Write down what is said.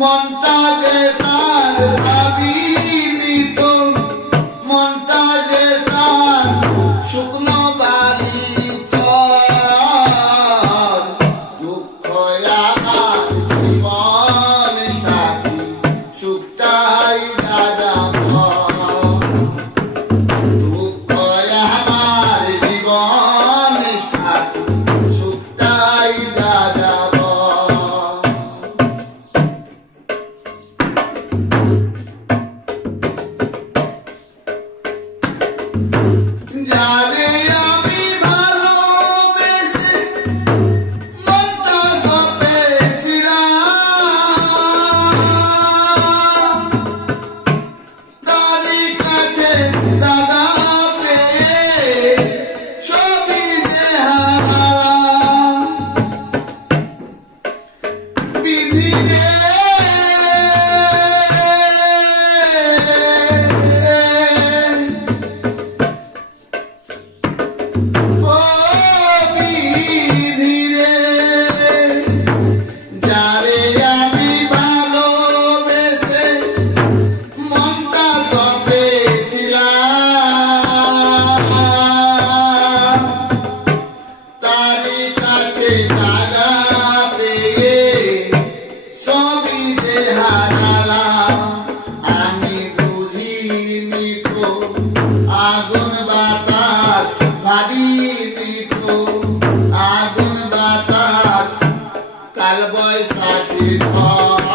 মনটা যে তার ভাবিনি তো, মনটা যে তার শুকনো বালি চর। দুঃখ আমার জীবন সাথী, সুখটাই দাদা দুঃখ আমার জীবন সাথী, সুখটাই দাদা যারে আমি ভালোবেসে মনটা সপেছিলাম, তারই কাছে দাগা পেয়ে সবই যে হারালাম। বিধি রে যারে আমি ভালোবেসে মনটা সপেছিলাম, তারই কাছে জায়গা পেয়ে সবই যে হারালাম। আমি বুঝিনি তো আগুন বাতাস ভাবিনি তো আগুন বাতাস কাল বৈশাখী ঝড়।